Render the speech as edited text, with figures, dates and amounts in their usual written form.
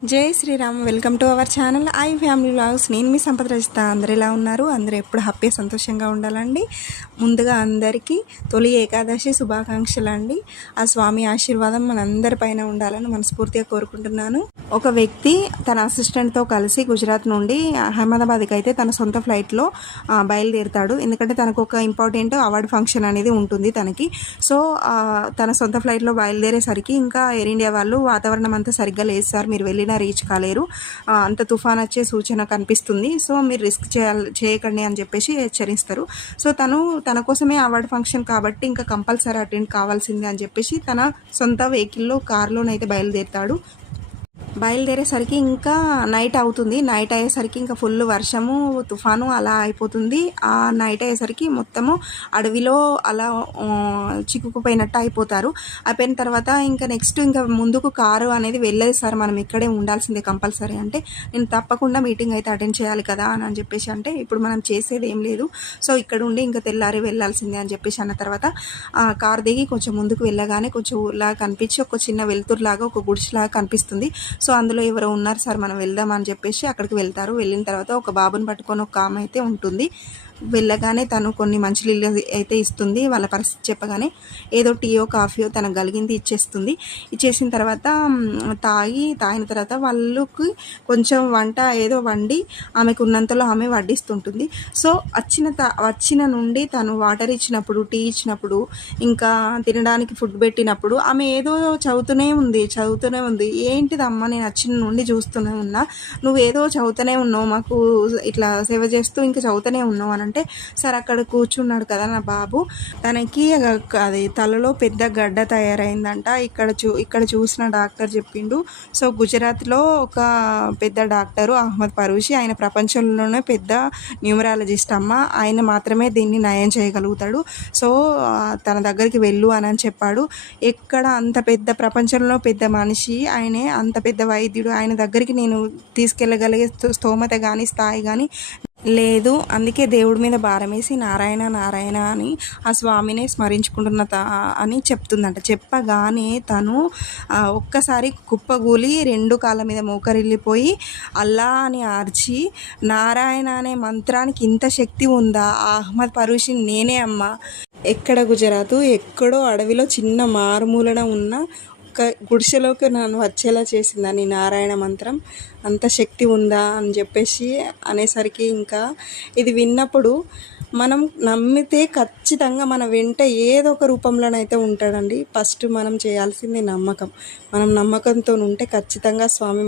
జై Shriram. Welcome to our channel I family vlogs. నేను మీ సంపద రచిత. అందరు ఎలా ఉన్నారు? అందరూ ఎప్పుడు హ్యాపీ సంతోషంగా ఉండాలండి. ముందుగా అందరికీ తొలి ఏకాదశి శుభాకాంక్షలు అండి. ఆ స్వామి ఆశీర్వాదం మనందరిపైన ఉండాలని మనస్ఫూర్తిగా కోరుకుంటున్నాను. ఒక వ్యక్తి తన అసిస్టెంట్తో కలిసి గుజరాత్ నుండి అహ్మదాబాద్కి అయితే తన సొంత ఫ్లైట్లో బయలుదేరుతాడు. ఎందుకంటే తనకు ఒక ఇంపార్టెంట్ అవార్డు ఫంక్షన్ అనేది ఉంటుంది తనకి. సో తన సొంత ఫ్లైట్లో బయలుదేరేసరికి ఇంకా ఎయిర్ ఇండియా వాళ్ళు వాతావరణం అంతా సరిగ్గా లేదు సార్, మీరు వెళ్ళి రీచ్ కాలేరు, అంత తుఫాన్ వచ్చే సూచన కనిపిస్తుంది, సో మీరు రిస్క్ చేయకండి అని చెప్పేసి హెచ్చరిస్తారు. సో తన కోసమే అవార్డు ఫంక్షన్ కాబట్టి ఇంకా కంపల్సరీ అటెండ్ కావాల్సిందే అని చెప్పేసి తన సొంత వెహికల్లో కార్లోనైతే బయలుదేరుతాడు. బయలుదేరేసరికి ఇంకా నైట్ అవుతుంది. నైట్ అయ్యేసరికి ఇంకా ఫుల్ వర్షము తుఫాను అలా అయిపోతుంది. ఆ నైట్ అయ్యేసరికి మొత్తము అడవిలో అలా చిక్కుకుపోయినట్టు అయిపోతారు. అయిపోయిన తర్వాత ఇంకా నెక్స్ట్ ఇంకా ముందుకు కారు అనేది వెళ్ళేది సార్, మనం ఇక్కడే ఉండాల్సిందే కంపల్సరీ అంటే, నేను తప్పకుండా మీటింగ్ అయితే అటెండ్ చేయాలి కదా అని చెప్పేసి అంటే, ఇప్పుడు మనం చేసేది ఏం లేదు, సో ఇక్కడ ఉండి ఇంకా తెల్లారి వెళ్ళాల్సిందే అని చెప్పేసి అన్న తర్వాత కారు దిగి కొంచెం ముందుకు వెళ్ళగానే కొంచెం ఊర్లాగా కనిపించి ఒక చిన్న వెలుతురులాగా ఒక గుడిసెలాగా కనిపిస్తుంది. సో అందులో ఎవరో ఉన్నారు సార్, మనం వెళ్దాం అని చెప్పేసి అక్కడికి వెళ్తారు. వెళ్ళిన తర్వాత ఒక బాబుని పట్టుకొని ఒక ఆమె అయితే ఉంటుంది. వెళ్ళగానే తను కొన్ని మంచినీళ్ళు అయితే ఇస్తుంది. వాళ్ళ పరిస్థితి చెప్పగానే ఏదో టీయో కాఫీయో తనకు కలిగింది ఇచ్చేస్తుంది. ఇచ్చేసిన తర్వాత తాగిన తర్వాత వాళ్ళకి కొంచెం వంట ఏదో వండి ఆమెకు ఉన్నంతలో ఆమె వడ్డిస్తుంటుంది. సో వచ్చిన నుండి తను వాటర్ ఇచ్చినప్పుడు, టీ ఇచ్చినప్పుడు, ఇంకా తినడానికి ఫుడ్ పెట్టినప్పుడు ఆమె ఏదో చదువుతూనే ఉంది. ఏంటిదమ్మా, నేను వచ్చిన నుండి చూస్తూనే ఉన్నా, నువ్వు ఏదో చదువుతూనే ఉన్నావు, మాకు ఇట్లా సేవ చేస్తూ ఇంకా చదువుతూనే ఉన్నావు అని అంటే, సార్ అక్కడ కూర్చున్నాడు కదా నా బాబు, తనకి అది తలలో పెద్ద గడ్డ తయారైందంట. ఇక్కడ చూసిన డాక్టర్ చెప్పిండు. సో గుజరాత్లో ఒక పెద్ద డాక్టరు అహ్మద్ పరూషి, ఆయన ప్రపంచంలోనే పెద్ద న్యూమరాలజిస్ట్ అమ్మ, ఆయన మాత్రమే దీన్ని నయం చేయగలుగుతాడు. సో తన దగ్గరికి వెళ్ళు అని చెప్పాడు. ఎక్కడ అంత పెద్ద ప్రపంచంలో పెద్ద మనిషి ఆయనే, అంత పెద్ద వైద్యుడు, ఆయన దగ్గరికి నేను తీసుకెళ్ళగలిగే స్తోమత కానీ స్థాయి కానీ లేదు. అందుకే దేవుడి మీద భారం వేసి నారాయణ నారాయణ అని ఆ స్వామిని స్మరించుకుంటున్న అని చెప్తుందంట. చెప్పగానే తను ఒక్కసారి కుప్పగూలి 2 కాళ్ళ మీద మోకరిల్లిపోయి అల్లా అని ఆర్చి, నారాయణ అనే మంత్రానికి ఇంత శక్తి ఉందా, ఆ అహ్మద్ పరూషి నేనే అమ్మా, ఎక్కడ గుజరాతు ఎక్కడో అడవిలో చిన్న మారుమూలన ఉన్న గుడిసెలోకి నన్ను వచ్చేలా చేసిందని నారాయణ మంత్రం, అంత శక్తి ఉందా అని చెప్పేసి అనేసరికి ఇంకా ఇది విన్నప్పుడు మనం నమ్మితే ఖచ్చితంగా మన వెంట ఏదో ఒక రూపంలోనైతే ఉంటాడండి. ఫస్ట్ మనం చేయాల్సింది నమ్మకం. మనం నమ్మకంతో ఉంటే ఖచ్చితంగా స్వామి